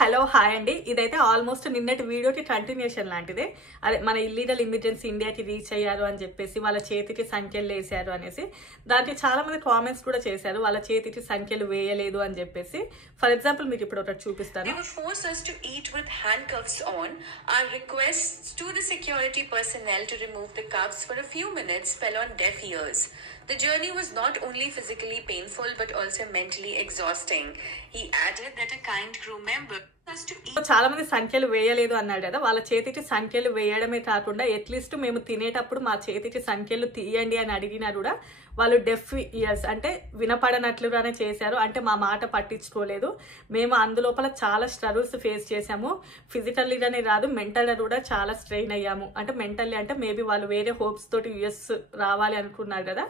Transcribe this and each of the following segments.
Hello hi అండి. ఇదైతే almost నిన్నటి వీడియోకి కంటిన్యూషన్ లాంటిదే. అదే మన ఇల్లీగల్ ఇమిగ్రెంట్స్ ఇండియాకి రీచ్ అయ్యారు అని చెప్పేసి వాళ్ళ చేతికి సంఖ్యలు వేసారు అనేసి దానికి చాలా మంది కామెంట్స్ కూడా చేశారు, వాళ్ళ చేతికి సంఖ్యలు వేయలేదు అని చెప్పేసి. ఫర్ ఎగ్జాంపుల్ మీకు ఇప్పుడు ఒకటి చూపిస్తాను. They would force us to eat with handcuffs on. Our requests to the security personnel to remove the cuffs for a few minutes fell on deaf ears. The journey was not only physically painful but also mentally exhausting. He added that a kind crew member చాలా మంది సంఖ్యలు వేయలేదు అన్నాడు కదా, వాళ్ళ చేతికి సంఖ్యలు వేయడమే కాకుండా అట్లీస్ట్ మేము తినేటప్పుడు మా చేతికి సంఖ్యలు తీయండి అని అడిగినా కూడా వాళ్ళు డెఫ్ ఇయర్స్ అంటే వినపడనట్లుగానే చేశారు. అంటే మా మాట పట్టించుకోలేదు. మేము అందులోపల చాలా స్ట్రగుల్స్ ఫేస్ చేశాము. ఫిజికల్లీగానే రాదు, మెంటల్గా కూడా చాలా స్ట్రెయిన్ అయ్యాము. అంటే మెంటల్లీ అంటే మేబీ వాళ్ళు వేరే హోప్స్ తోటి యుఎస్ రావాలి అనుకున్నారు కదా,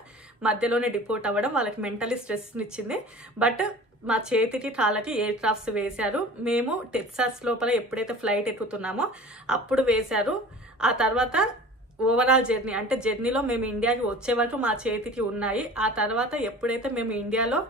మధ్యలోనే డిపోర్ట్ అవ్వడం వాళ్ళకి మెంటల్లీ స్ట్రెస్ని ఇచ్చింది. బట్ మా చేతికి కాళ్ళకి ఎయిర్ క్రాఫ్ట్స్ వేశారు. మేము టెక్సాస్ లోపల ఎప్పుడైతే ఫ్లైట్ ఎక్కుతున్నామో అప్పుడు వేశారు. ఆ తర్వాత ఓవరాల్ జర్నీ అంటే జర్నీలో మేము ఇండియాకి వచ్చే వరకు మా చేతికి ఉన్నాయి. ఆ తర్వాత ఎప్పుడైతే మేము ఇండియాలో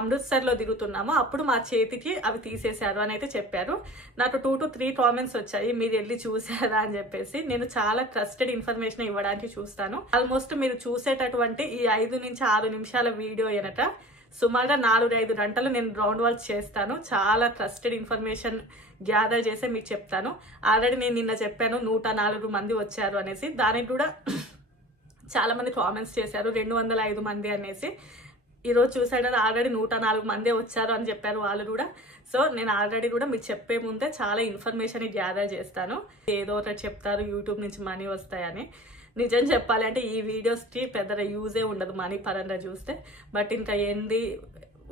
అమృత్సర్లో దిగుతున్నామో అప్పుడు మా చేతికి అవి తీసేశారు అని అయితే చెప్పారు. నాకు 2 to 3 కామెంట్స్ వచ్చాయి, మీరు వెళ్ళి చూసారా అని చెప్పేసి. నేను చాలా ట్రస్టెడ్ ఇన్ఫర్మేషన్ ఇవ్వడానికి చూస్తాను. ఆల్మోస్ట్ మీరు చూసేటటువంటి ఈ 5 నుంచి 6 నిమిషాల వీడియో ఎనక సుమారుగా 4-5 గంటలు నేను గ్రౌండ్ వర్క్ చేస్తాను. చాలా ట్రస్టెడ్ ఇన్ఫర్మేషన్ గ్యాదర్ చేసి మీకు చెప్తాను. ఆల్రెడీ నేను నిన్న చెప్పాను 104 మంది వచ్చారు అనేసి, దానికి కూడా చాలా మంది కామెంట్స్ చేశారు 205 మంది అనేసి. ఈరోజు చూసాడు కదా ఆల్రెడీ 104 మందే వచ్చారు అని చెప్పారు వాళ్ళు కూడా. సో నేను ఆల్రెడీ కూడా మీకు చెప్పే ముందే చాలా ఇన్ఫర్మేషన్ గ్యాదర్ చేస్తాను. ఏదో ఒకటి చెప్తారు యూట్యూబ్ నుంచి మనీ వస్తాయని. నిజం చెప్పాలి అంటే ఈ వీడియోస్కి పెద్దగా యూజే ఉండదు మనీ పరంగా చూస్తే. బట్ ఇంకా ఏంది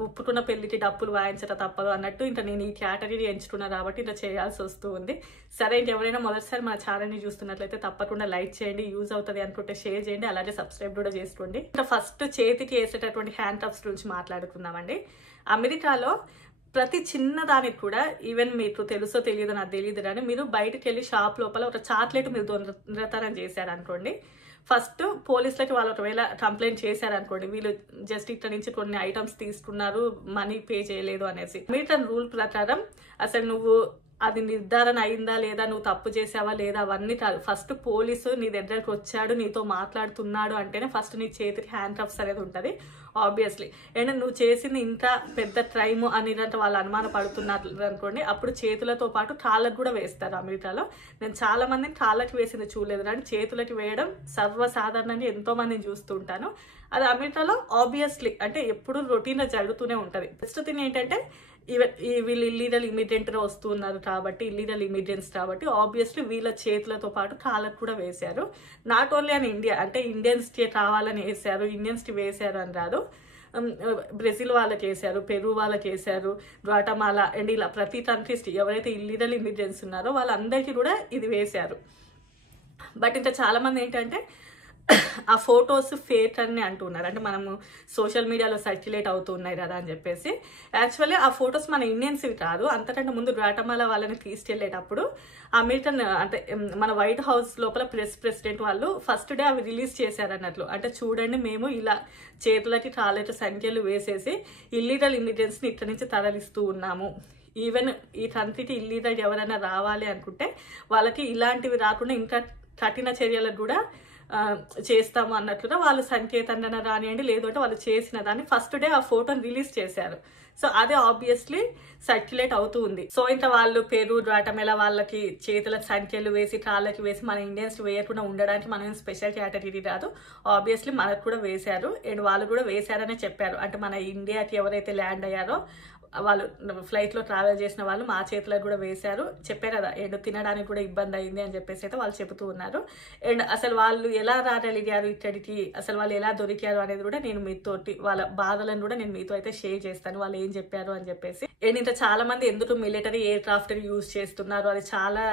ఒప్పుకున్న పెళ్లికి డప్పులు వాయించట తప్పదు అన్నట్టు ఇంకా నేను ఈ కేటగిరీ ఎంచుకున్నా కాబట్టి ఇలా చేయాల్సి వస్తూ ఉంది. సరే, ఇంకెవరైనా మొదటిసారి మా ఛానల్ని చూస్తున్నట్లయితే తప్పకుండా లైక్ చేయండి, యూజ్ అవుతుంది అనుకుంటే షేర్ చేయండి, అలాగే సబ్స్క్రైబ్ కూడా చేసుకోండి. ఇంకా ఫస్ట్ చేతికి వేసేటటువంటి హ్యాండ్ కప్స్ గురించి మాట్లాడుకుందామండి. అమెరికాలో ప్రతి చిన్న దానికి కూడా, ఈవెన్ మీకు తెలుసో తెలియదో నాకు తెలియదు కానీ, మీరు బయటకు వెళ్ళి షాప్ లోపల ఒక చాక్లెట్ మీరు దొంగతనం చేశారనుకోండి, ఫస్ట్ పోలీసులకి వాళ్ళు ఒకవేళ కంప్లైంట్ చేశారనుకోండి, వీళ్ళు జస్ట్ ఇక్కడ నుంచి కొన్ని ఐటమ్స్ తీసుకున్నారు మనీ పే చేయలేదు అనేసి, అమెరికన్ రూల్ ప్రకారం అసలు నువ్వు అది నిర్ధారణ అయిందా లేదా, నువ్వు తప్పు చేసావా లేదా అవన్నీ కాదు. ఫస్ట్ పోలీసు నీ దగ్గరకు వచ్చాడు, నీతో మాట్లాడుతున్నాడు అంటేనే ఫస్ట్ నీ చేతికి హ్యాండ్ కప్స్ అనేది ఉంటుంది ఆబ్వియస్లీ. అండ్ నువ్వు చేసింది ఇంకా పెద్ద క్రైమ్ అని వాళ్ళు అనుమాన పడుతున్నారు అనుకోండి, అప్పుడు చేతులతో పాటు కాళ్ళకు కూడా వేస్తారు అమెరికాలో. నేను చాలా మందిని కాళ్ళకి వేసింది చూడలేదు కానీ చేతులకి వేయడం సర్వసాధారణంగా ఎంతో మందిని చూస్తుంటాను. అది అమెరికాలో ఆబ్వియస్లీ అంటే ఎప్పుడు రొటీన్గా జరుగుతూనే ఉంటుంది. నెక్స్ట్ థింగ్ ఏంటంటే, వీళ్ళు ఇల్లీగల్ ఇమిగ్రెంట్గా వస్తున్నారు కాబట్టి, ఇల్లీగల్ ఇమిగ్రెంట్స్ కాబట్టి ఆబ్వియస్లీ వీళ్ళ చేతులతో పాటు కాళ్ళకు కూడా వేశారు. నాట్ ఓన్లీ అని ఇండియా అంటే ఇండియన్స్కి కావాలని వేశారు, ఇండియన్స్కి వేశారు అని రాదు. బ్రెజిల్ వాళ్ళకి వేశారు, పెరు వాళ్ళకి వేశారు, గ్వాటమాలా అండ్ ఇలా ప్రతి కంట్రీస్కి ఎవరైతే ఇల్లీగల్ ఇమిగ్రెంట్స్ ఉన్నారో వాళ్ళందరికీ కూడా ఇది వేశారు. బట్ ఇంకా చాలా మంది ఏంటంటే ఆ ఫొటోస్ ఫేక్ అని అంటున్నారు. అంటే మనము సోషల్ మీడియాలో సర్క్యులేట్ అవుతున్నాయి కదా అని చెప్పేసి. యాక్చువల్లీ ఆ ఫొటోస్ మన ఇండియన్స్వి కాదు. అంతకంటే ముందు గ్వాటమాలా వాళ్ళని తీసుకెళ్లేటప్పుడు అమెరికన్ అంటే మన వైట్ హౌస్ లోపల ప్రెసిడెంట్ వాళ్ళు ఫస్ట్ డే అవి రిలీజ్ చేశారన్నట్లు. అంటే చూడండి, మేము ఇలా చేతులకి కాళ్ళకి సంఖ్యలు వేసేసి ఇల్లీగల్ ఇమిగ్రెంట్స్ని ఇక్కడి నుంచి తరలిస్తూ ఉన్నాము. ఈవెన్ ఈ కంట్రీకి ఇల్లీగల్ ఎవరైనా రావాలి అనుకుంటే వాళ్ళకి ఇలాంటివి రాకుండా ఇంకా కఠిన చర్యలకు కూడా చేస్తాము అన్నట్లుగా వాళ్ళు సంకేతంగా రానియండి, లేదంటే వాళ్ళు చేసిన దాన్ని ఫస్ట్ డే ఆ ఫోటోని రిలీజ్ చేశారు. సో అదే ఆబ్వియస్లీ సర్క్యులేట్ అవుతూ ఉంది. సో ఇంకా వాళ్ళు పెరు గ్వాటమాలా వాళ్ళకి చేతులకు సంఖ్యలు వేసి కాళ్ళకి వేసి మన ఇండియన్స్ వేయకుండా ఉండడానికి మనం స్పెషల్ కేటగిరీ కాదు, ఆబ్వియస్లీ మనకు కూడా వేశారు. అండ్ వాళ్ళు కూడా వేశారనే చెప్పారు. అంటే మన ఇండియాకి ఎవరైతే ల్యాండ్ అయ్యారో వాళ్ళు ఫ్లైట్లో ట్రావెల్ చేసిన వాళ్ళు మా చేతులకు కూడా వేశారు చెప్పారు కదా. అండ్ తినడానికి కూడా ఇబ్బంది అయింది అని చెప్పేసి అయితే వాళ్ళు చెబుతూ ఉన్నారు. అండ్ అసలు వాళ్ళు ఎలా రాగలిగారు ఇక్కడికి, అసలు వాళ్ళు ఎలా దొరికారు అనేది కూడా నేను మీతోటి వాళ్ళ బాధలను కూడా నేను మీతో అయితే షేర్ చేస్తాను, వాళ్ళు ఏం చెప్పారు అని చెప్పేసి. అండ్ ఇంకా చాలా మంది ఎందుకు మిలిటరీ ఎయిర్ క్రాఫ్ట్ యూజ్ చేస్తున్నారు, అది చాలా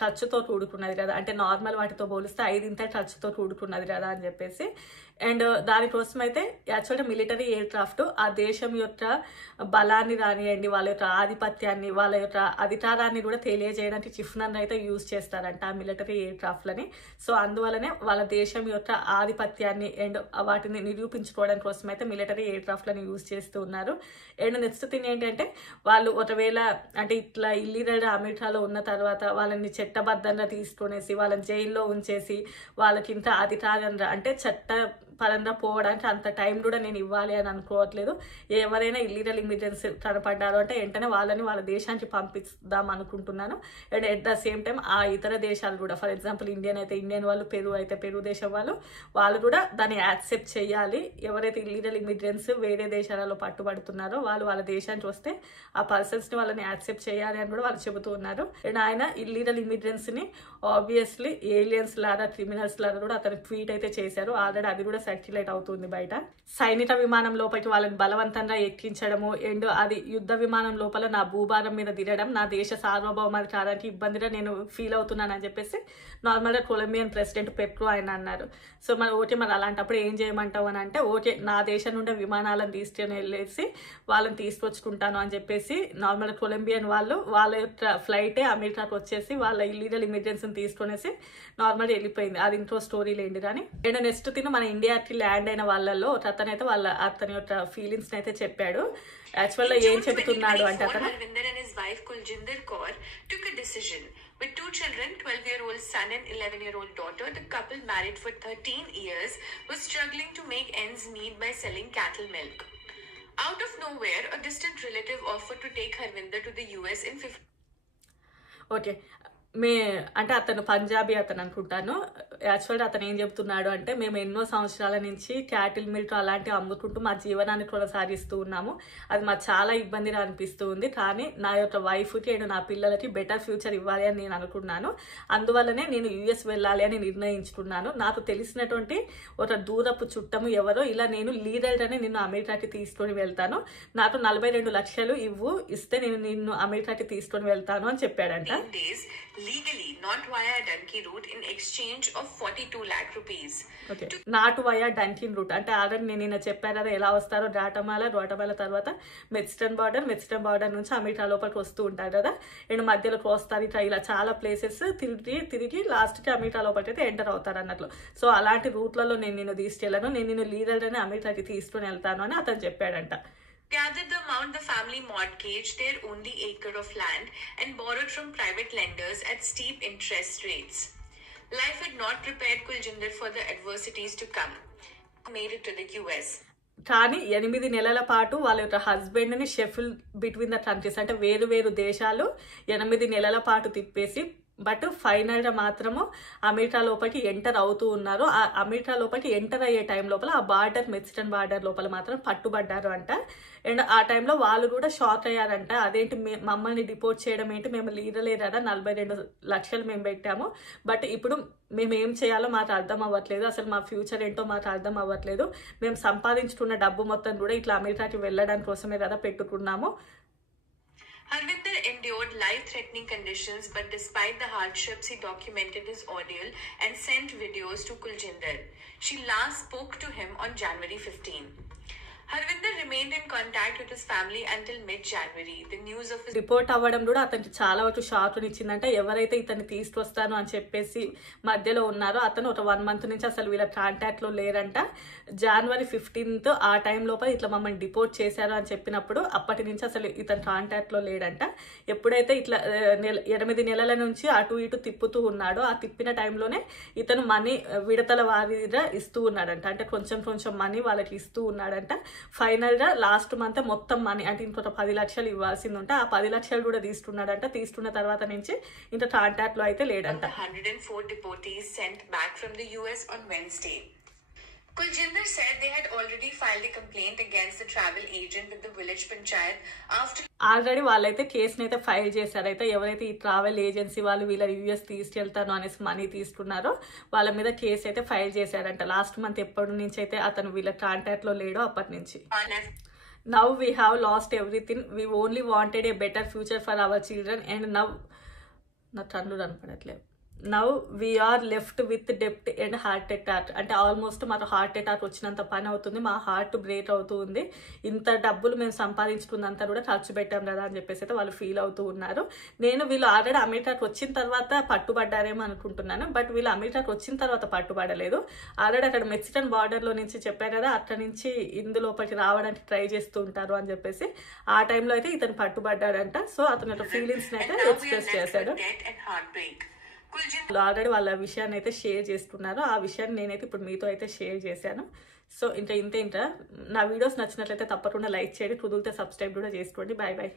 ఖర్చుతో కూడుకున్నది కదా, అంటే నార్మల్ వాటితో పోలిస్తే 5 ఖర్చుతో కూడుకున్నది కదా అని చెప్పేసి. అండ్ దానికోసం అయితే యాక్చువల్గా మిలిటరీ ఎయిర్ క్రాఫ్ట్ ఆ దేశం యొక్క బలాన్ని రానియండి, వాళ్ళ యొక్క ఆధిపత్యాన్ని, వాళ్ళ యొక్క అధికారాన్ని కూడా తెలియజేయడానికి చిఫ్నర్ అయితే యూజ్ చేస్తారంట ఆ మిలిటరీ ఎయిర్ క్రాఫ్ట్లని. సో అందువల్లనే వాళ్ళ దేశం యొక్క ఆధిపత్యాన్ని అండ్ వాటిని నిరూపించుకోవడం కోసం అయితే మిలిటరీ ఎయిర్ క్రాఫ్ట్లని యూజ్ చేస్తూ ఉన్నారు. అండ్ నెక్స్ట్ థింగ్ ఏంటంటే వాళ్ళు ఒకవేళ అంటే ఇట్లా ఇల్లీగల్గా అమెరికాలో ఉన్న తర్వాత వాళ్ళని చట్టబద్ధంగా తీసుకునేసి వాళ్ళని జైల్లో ఉంచేసి వాళ్ళకి ఇంత అధికారంగా అంటే చట్టపరంగా పోవడానికి అంత టైం కూడా నేను ఇవ్వాలి అని అనుకోవట్లేదు. ఎవరైనా ఇల్లీగల్ ఇమిగ్రెంట్స్ కనపడ్డారు అంటే వెంటనే వాళ్ళని వాళ్ళ దేశానికి పంపిద్దాం అనుకుంటున్నాను. And at the same time ఆ ఇతర దేశాలు కూడా, ఫర్ ఎగ్జాంపుల్ ఇండియన్ అయితే ఇండియన్ వాళ్ళు, పెరు అయితే పెరు దేశం వాళ్ళు కూడా దాన్ని యాక్సెప్ట్ చేయాలి. ఎవరైతే ఇల్లీగల్ ఇమిగ్రెంట్స్ వేరే దేశాలలో పట్టుబడుతున్నారో వాళ్ళు వాళ్ళ దేశానికి వస్తే ఆ పర్సన్స్ని వాళ్ళని యాక్సెప్ట్ చేయాలి అని కూడా వాళ్ళు చెబుతూ ఉన్నారు. అండ్ ఆయన ఇల్లీగల్ ఇమిగ్రెంట్స్ని ఆబ్వియస్లీ ఏలియన్స్ లాగా క్రిమినల్స్ లాగా కూడా అతను ట్వీట్ అయితే చేశారు. ఆల్రెడీ అది కూడా సర్క్యులేట్ అవుతుంది బయట. సైనిక విమానం లోపలికి వాళ్ళని బలవంతంగా ఎక్కించడము అండ్ అది యుద్ధ విమానం లోపల నా భూభాగం మీద దిగడం నా దేశ సార్వభౌమాధికారానికి ఇబ్బందిగా నేను ఫీల్ అవుతున్నాను అని చెప్పేసి నార్మల్గా కొలంబియన్ ప్రెసిడెంట్ పెట్రో ఆయన అన్నారు. సో మరి ఓకే, మరి అలాంటప్పుడు ఏం చేయమంటావు అని అంటే, ఓకే నా దేశం నుండి విమానాలను తీసుకొని వెళ్ళేసి వాళ్ళని తీసుకొచ్చుకుంటాను అని చెప్పేసి నార్మల్ కొలంబియన్ వాళ్ళ యొక్క ఫ్లైటే అమెరికాకు వచ్చేసి వాళ్ళ ఇల్లీగల్ ఇమిగ్రెంట్స్ని తీసుకొనేసి నార్మల్గా వెళ్ళిపోయింది. అది ఇంకో స్టోరీ లేండి. కానీ అండ్ నెక్స్ట్ తిని మన ఇండియాకి ల్యాండ్ అయిన వాళ్ళలో అతనైతే అతని యొక్క ఫీలింగ్స్ అయితే చెప్పాడు. యాక్చువల్గా ఏం చెబుతున్నాడు అంటే అతను Harvinder and his wife Kuljinder Kaur took a decision. With 2 children, 12-year-old son and 11-year-old daughter, the couple married for 13 years was struggling to make ends meet by selling cattle milk. Out of nowhere, a distant relative offered to take Harvinder to the US in 50. Okay, అంటే అతను పంజాబీ అతను అనుకుంటాను. యాక్చువల్గా అతను ఏం చెప్తున్నాడు అంటే, మేము ఎన్నో సంవత్సరాల నుంచి క్యాటిల్ మిల్క్ అలాంటివి అమ్ముకుంటూ మా జీవనాన్ని కొనసాగిస్తూ ఉన్నాము. అది మాకు చాలా ఇబ్బందిగా అనిపిస్తూ ఉంది. కానీ నా యొక్క వైఫ్కి అండ్ నా పిల్లలకి బెటర్ ఫ్యూచర్ ఇవ్వాలి అని నేను అనుకున్నాను. అందువల్లనే నేను యుఎస్ వెళ్ళాలి అని నిర్ణయించుకున్నాను. నాకు తెలిసినటువంటి ఒక దూరపు చుట్టము ఎవరో ఇలా నేను లీడర్గానే నిన్ను అమెరికాకి తీసుకొని వెళ్తాను, నాకు 42 లక్షలు ఇస్తే నేను నిన్ను అమెరికాకి తీసుకొని వెళ్తాను అని చెప్పాడంట. Legally, not via Dunkin route, in exchange of 42 lakh rupees. Okay. Not via Dunkin route. అంటే ఆల్రెడీ నేను చెప్పాను కదా ఎలా వస్తారో, గ్వాటమాలా తర్వాత మెక్సికన్ బార్డర్ నుంచి అమెరికా లోపలికి వస్తూ ఉంటారు కదా, అండ్ మధ్యలోకి వస్తారు ఇట్లా ఇలా చాలా ప్లేసెస్ తిరిగి లాస్ట్కి అమెరికా లోపలికి అయితే ఎంటర్ అవుతారు అన్నట్లు. సో అలాంటి రూట్లలో నేను తీసుకెళ్ళాను, నేను లీడర్ అని అమెరికాకి తీసుకుని వెళ్తాను అని అతను చెప్పాడంట. Gathered the amount the family mortgaged their only acre of land and borrowed from private lenders at steep interest rates. Life had not prepared Kuljinder for the adversities to come. Made it to the US. కానీ 8 నెలల పాటు వాళ్ళ యొక్క హస్బెండ్ని shuffle between the countries అంటే వేరు దేశాలు 8 నెలల పాటు తిప్పేసి బట్ ఫైనల్గా మాత్రము అమెరికా లోపలికి ఎంటర్ అవుతూ ఉన్నారు. ఆ అమెరికా లోపలికి ఎంటర్ అయ్యే టైం లోపల ఆ మెక్సికన్ బార్డర్ లోపల మాత్రం పట్టుబడ్డారు అంట. అండ్ ఆ టైంలో వాళ్ళు కూడా షాక్ అయ్యారంట, అదేంటి మమ్మల్ని డిపోర్ట్ చేయడం ఏంటి, మేము లీడర్లే కదా 42 లక్షలు మేము పెట్టాము, బట్ ఇప్పుడు మేము ఏం చేయాలో మాకు అర్థం అవ్వట్లేదు, అసలు మా ఫ్యూచర్ ఏంటో మాకు అర్థం అవ్వట్లేదు, మేము సంపాదించుకున్న డబ్బు మొత్తం కూడా ఇట్లా అమెరికాకి వెళ్ళడానికి కోసమే కదా పెట్టుకున్నాము. Harvinder endured life-threatening conditions, but despite the hardships, he documented his ordeal and sent videos to Kuljinder. She last spoke to him on January 15. Harvinder remained in contact with his family until mid-January. The news of his report అవ్వడం కూడా అతనికి చాలా వరకు షాక్ని ఇచ్చిందంట. ఎవరైతే ఇతన్ని తీసుకొస్తాను అని చెప్పేసి మధ్యలో ఉన్నారో అతను ఒక 1 month నుంచి అసలు వీళ్ళ కాంటాక్ట్లో లేరంట. January 15th ఆ టైం లోపల ఇట్లా మమ్మల్ని డిపోర్ట్ చేశారు అని చెప్పినప్పుడు అప్పటి నుంచి అసలు ఇతను కాంటాక్ట్లో లేడంట. ఎప్పుడైతే ఇట్లా 8 నెలల నుంచి అటు ఇటు తిప్పుతూ ఉన్నాడో ఆ తిప్పిన టైంలోనే ఇతను మనీ విడతల వారీగా ఇస్తూ ఉన్నాడంట. అంటే కొంచెం మనీ వాళ్ళకి ఇస్తూ ఉన్నాడంట. ఫైనల్ గా లాస్ట్ మంత్ మొత్తం మనీ అంటే ఇంకొక 10 లక్షలు ఇవ్వాల్సింది ఉంటే ఆ 10 లక్షలు కూడా తీసుకున్నాడంట. తీసుకున్న తర్వాత నుంచి ఇంత కాంటాక్ట్ లో అయితే లేడంట. 104 deportees sent back from the US on Wednesday. Kuljinder said they had already filed a complaint against the travel agent with the village panchayat after already వాళ్ళైతే కేసుని అయితే ఫైల్ చేశారు. అయితే ఎవరైతే ఈ ట్రావెల్ ఏజెన్సీ వాళ్ళు వీళ్ళ యూఎస్ తీసుకెళ్తాను అనేసి మనీ తీసుకున్నారో వాళ్ళ మీద కేసు అయితే ఫైల్ చేశారంట. లాస్ట్ మంత్ ఎప్పటి నుంచి అయితే అతను వీళ్ళ కాంటాక్ట్ లో లేడో అప్పటి నుంచి. Now we have lost everything. We only wanted a better future for our children and now నా తన్ను కనపడట్లేదు. నౌ వీఆర్ లెఫ్ట్ విత్ డెప్ట్ అండ్ హార్ట్ అటాక్. అంటే ఆల్మోస్ట్ మాకు హార్ట్ అటాక్ వచ్చినంత పని అవుతుంది, మా హార్ట్ బ్రేక్ అవుతూ ఉంది, ఇంత డబ్బులు మేము సంపాదించుకున్నంత కూడా ఖర్చు పెట్టాం కదా అని చెప్పేసి అయితే వాళ్ళు ఫీల్ అవుతూ ఉన్నారు. నేను వీళ్ళు ఆల్రెడీ అమెరికాకు వచ్చిన తర్వాత పట్టుబడ్డారేమో అనుకుంటున్నాను, బట్ వీళ్ళు అమెరికాకు వచ్చిన తర్వాత పట్టుబడలేదు. ఆల్రెడీ అక్కడ మెక్సికన్ బార్డర్లో నుంచి చెప్పారు కదా, అక్కడ నుంచి ఇందులోపలికి రావడానికి ట్రై చేస్తూ ఉంటారు అని చెప్పేసి ఆ టైంలో అయితే ఇతను పట్టుబడ్డాడంట. సో అతను యొక్క ఫీలింగ్స్ని అయితే ఎక్స్ప్రెస్ చేశాడు. ఆల్రెడీ వాళ్ళ విషయాన్ని అయితే షేర్ చేసుకున్నారు, ఆ విషయాన్ని నేనైతే ఇప్పుడు మీతో అయితే షేర్ చేశాను. సో ఇంత నా వీడియోస్ నచ్చినట్లయితే తప్పకుండా లైక్ చేయండి, కుదిరితే సబ్స్క్రైబ్ కూడా చేసుకోండి. Bye bye.